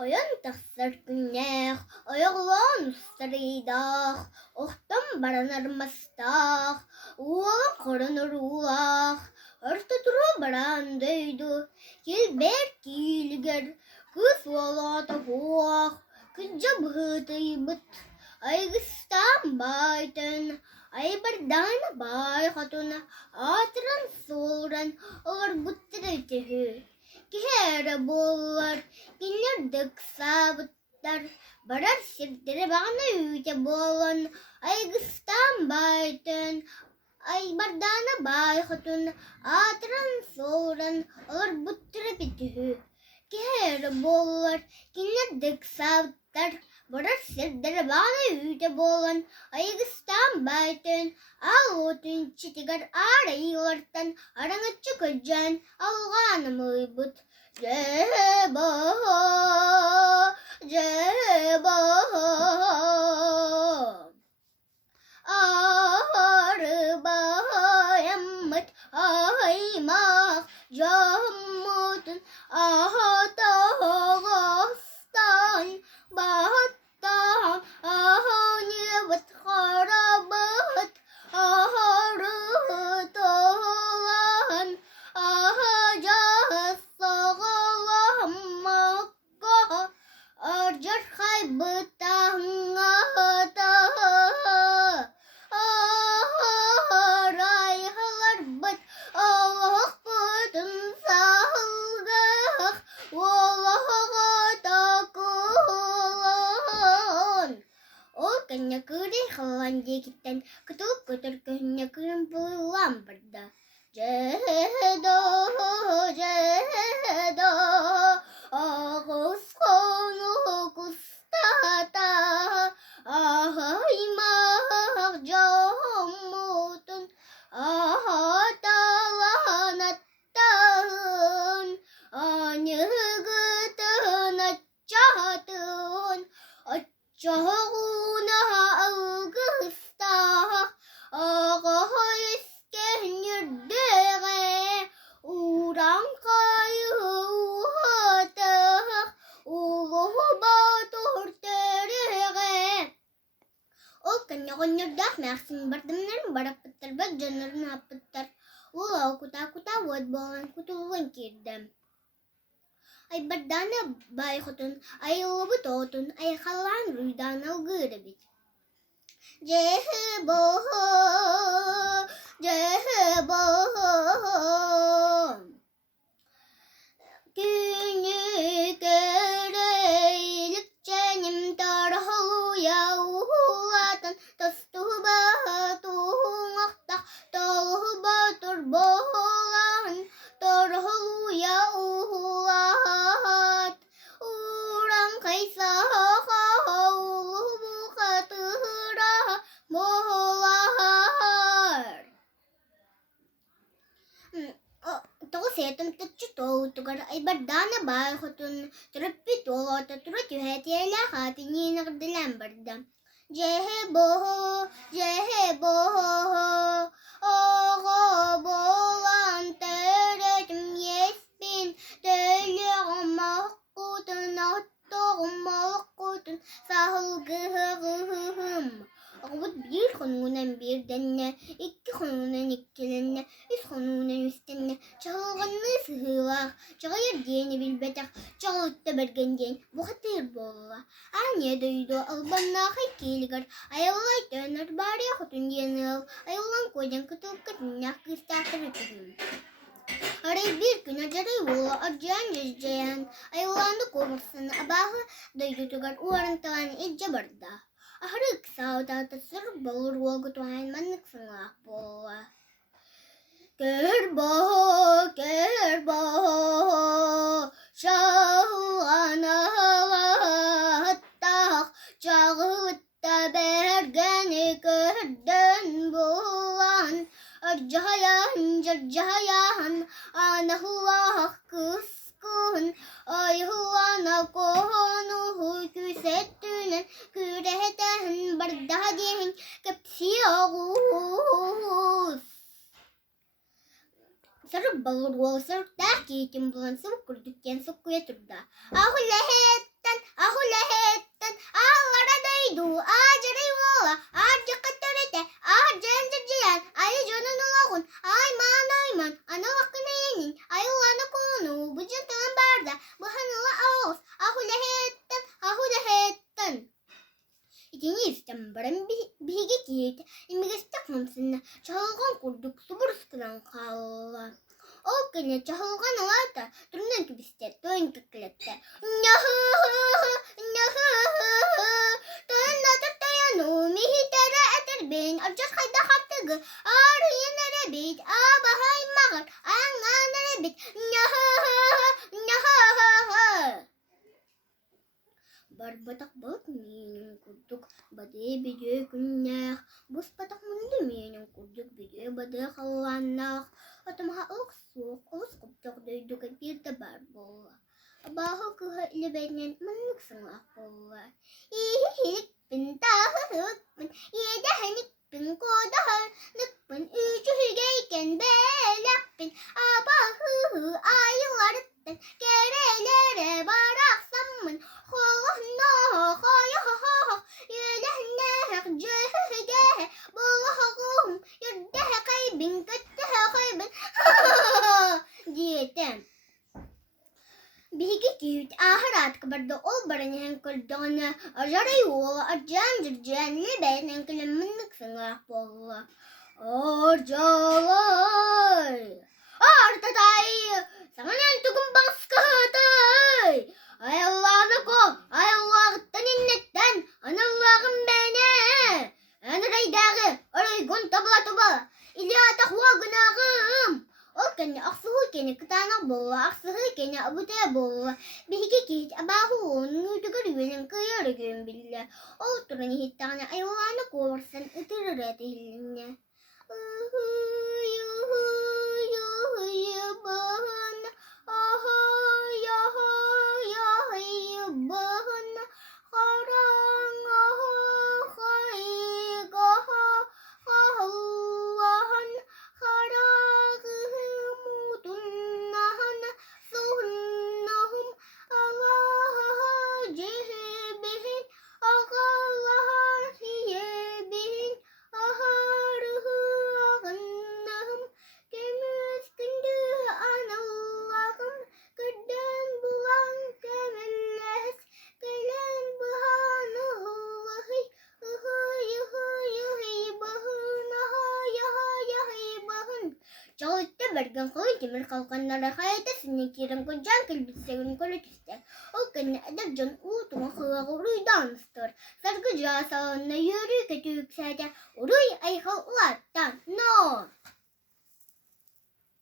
Oyun taqsar günneq, oyoqlan ustariidaq, oqtan baranarmastaq, uolan qoranur uulaq, örtütürü baran döydü, kilber kilger, kız volata huaq, kızca bıhıtıybıt, aygıstan baytın, ay bardana bay hatuna, atıran soğuran, olur bıttırı tühü. Kere bollar, kinlerdik sabıtlar, barar sirdir bana yüce bolon, ay gıstan baytın, ay bardana bay hatun, atıran soğuran, olur bıttırı bitühü. Kere bollar, kinlerdik sabıtlar, barar sirdir bana yüce bolon, ay gıstan baytın, ağutun çitigar arayılardan, arana çıkacan, alğanımı bıt. Ceba, ceba, arba yammat aymak cammutun ahatagastan battan ahanibat harabat aharıtolan ahajas sağlam makka arjar kaybetangata aray halarbat Allah putun salgah wallaha takulan ol kanya kuri halan jekitten ketuk ketur kanya kurim pulang berda Cedo, cedo, ağız konu kustata, ahaymak camutun, ahatalan attağın, anyıgıtın açatın, açağına ağısta, ağayız kenirdeğe, uğran kayıhatağ, uluğu batur tereğe. O kanya-kanyardak naksin bardamların barak pıttar, bak canların hapıttar. Ulağı kuta-kuta vod boğan kutulun kirdem. Ay bardana bay kutun, ay ulubu totun, ay kalan rüydan algırı bit. Cehbo, cehbo, günü göreylik cenim tarhalı yahuatan, tostuba tuğmakta, tolhuba turbolan, tarhalı yahuat, uğram kaysa ulubu katıra molar. Toko setum tutçuto tugar ay bardana bay khutun turpi tolo turut yuhetiela khatini nagdalan bardam jehebo ogo bolan teretim yespin teleğmakutun attoğmakutun sahılgıhım Akbut bir konuğundan bir denne, iki konuğundan ikkilenне, üç konuğundan üstenne, çağılğanlı sıhılaq, çağayır diyeni bilbetak, çağıtta bergengen, bu hatır bolla. Anya duydu, albanna haykiligar, ayallay döner, bari xutun yenil, ayallan koydan kıtıl kıtınyak, kıstakır ötürüm. Aray bir gün acaray bolla, acıyan cezceyan, ayallandı kovursun, abahı duydu tugar, uarın talan idce barda. Ahırık sağda tasır balır volgutuhan manık sınlak bolla. Kerbo, şahana hattak, çağıtta bergeni körden bulan. Carcahayan, anahullah kıskın, ayhulana konuhu küsettünen, küreheten bardadiyen kapsiyağuz. Sarı balır wal sarı daki timbulan sarı kurdukyan sukuya turda. Ahulehet баран биһиги киит имигестек мамсынна чаһылган курдук субурскынан хаалла. Ол кene чаһылган алата турнан кибисте тойн кекелетте. Тойн нататтаяну михитара атербен арчас хайда хартыгы арыйын арабит абахай мағыр аңан арабит. Барбатак бат менің курдук баде биде күннәх. Бус батак мунду менің курдук биде баде халланнах. Атымха ылық суық, ұлыс құптық дөйдік бірді бар болла. Абахы күхі илебәйнен мұнық сыңлақ болла. Хилікпін тағықпын, едәхінікпін қодағынықпын, үчі хүйгейкен бәләқпін. Абахы айыларыттын, керелері барақсаммын. Қолығына қайық, еләхінәқ жүйге болағым, ердәқ қайбін көттәқ қайбын. Diyeten. Bihi kiyut aharat kabarda ol baranyan kaldana ajarayuwa ajan jirjan libenen kalamannak sangak bolla. Arjalay. Artatay. Sanganan tukum baskatay. Ay Allah'ını ko. Ay Allah'tan innetten. Anallah'ım beni. Anaraydağı. Araygun tabla tabla. İliyata huwa günahım. O kene aksuhu kene ketanak bolla, aksuhu kene abutaya bolla. Bihi kihit abahu nutugar yuwen kayar gün billa. O turani hittana ayolana korsan ıtırırate hilline. Bahana, aha ya bahana, karang aha kaigaha, kahallahan, karagumutunnahan, sunnahum, Allah jehebihin, Allah hiyebihin, aharuhu agannahum, kemiskindü anallahım, kedden bulan kemelles, kelen buhanullahi, Çağıtta bergen koy demir kalkanlara hayata sinin kiran kocan kelbislerin kolekiste. O kenne edep can utuma hıvağı ruydanstır. Sargıca sağına yürü kötü yükselde. Uruy ay hallar